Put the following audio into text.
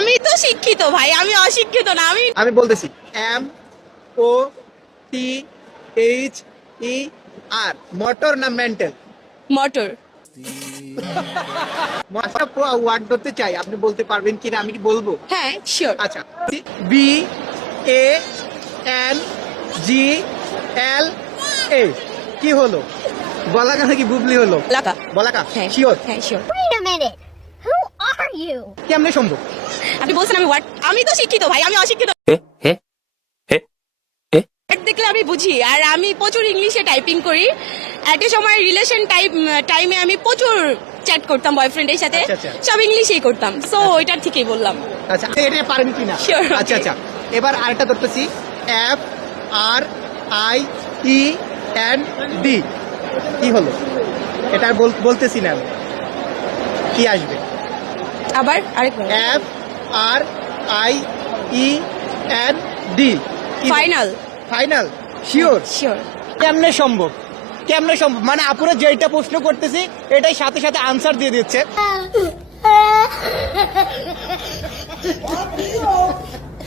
আমি তো শিক্ষিত ভাই, আমি অশিক্ষিত না। আমি বলতেছি MOTHER, মোটর না মেন্টাল? মোটর। একটা ওয়ার্ড ধরতে চাই, আপনি বলতে পারবেন কিনা? আমি কি বলবো? হ্যাঁ, শিওর। আচ্ছা, BANGLA, কি হলো? বলাকা নাকি বুবলি হলো? বলাকা। বলাকা, হ্যাঁ শিওর? হ্যাঁ sure. Wait a minute. Who are you? কেমনে সম্ভব? আপনি বলছেন আমি ওয়ার্ড, আমি তো শিক্ষিত ভাই, আমি অশিক্ষিত। Word দেখলে আমি বুঝি, আর আমি প্রচুর ইংলিশে টাইপিং করি। একটা সময় রিলেশন টাইমে আমি প্রচুর চ্যাট করতাম বয়ফ্রেন্ডের সাথে, আচ্ছা, আচ্ছা। সব ইংলিশেই করতাম। সো ওইটার ঠিকই বললাম। আচ্ছা, এটা পারেন কিনা? Sure, okay. আচ্ছা আচ্ছা, এবার আরেকটা ধরতেছি, FRIEND, কি হলো? এটা আর বলতেছি না আমি। কি আসবে? আবার আরেকবার। FRIEND, final. Final, sure? Sure. কেমনে সম্ভব? কেমনে সম্ভব মানে আপুরা যেটা প্রশ্ন করতেছি এটাই সাথে সাথে আনসার দিয়ে দিচ্ছে।